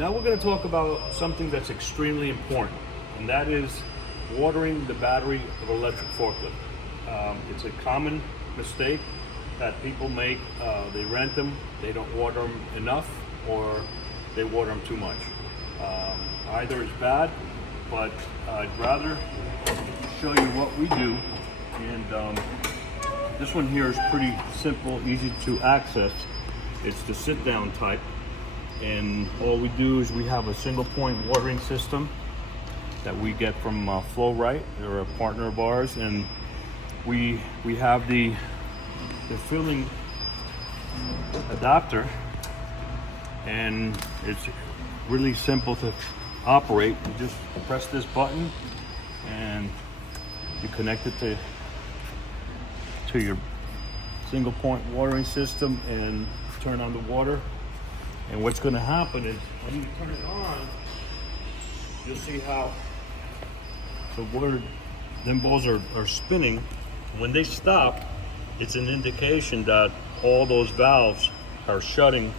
Now we're going to talk about something that's extremely important, and that is watering the battery of an electric forklift. It's a common mistake that people make. They rent them, they don't water them enough, or they water them too much. Either is bad, but I'd rather show you what we do. And this one here is pretty simple, easy to access. It's the sit-down type. And all we do is we have a single point watering system that we get from Flow-Right. They're a partner of ours, and we have the filling adapter, and it's really simple to operate. You just press this button and you connect it to your single point watering system and turn on the water. And what's going to happen is when you turn it on, you'll see how the water, them balls are spinning. When they stop, it's an indication that all those valves are shutting.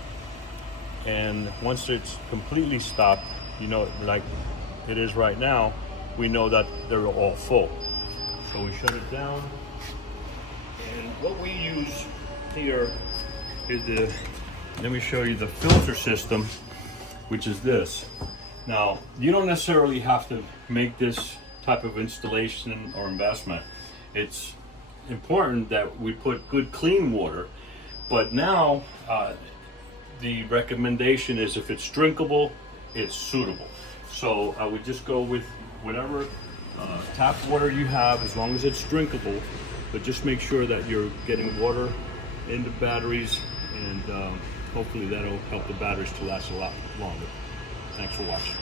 And once it's completely stopped, you know, like it is right now, we know that they're all full. So we shut it down. And what we use here is let me show you the filter system, which is this. Now, you don't necessarily have to make this type of installation or investment. It's important that we put good clean water, but now the recommendation is if it's drinkable, it's suitable. So I would just go with whatever tap water you have, as long as it's drinkable, but just make sure that you're getting water in the batteries, and hopefully that'll help the batteries to last a lot longer. Thanks for watching.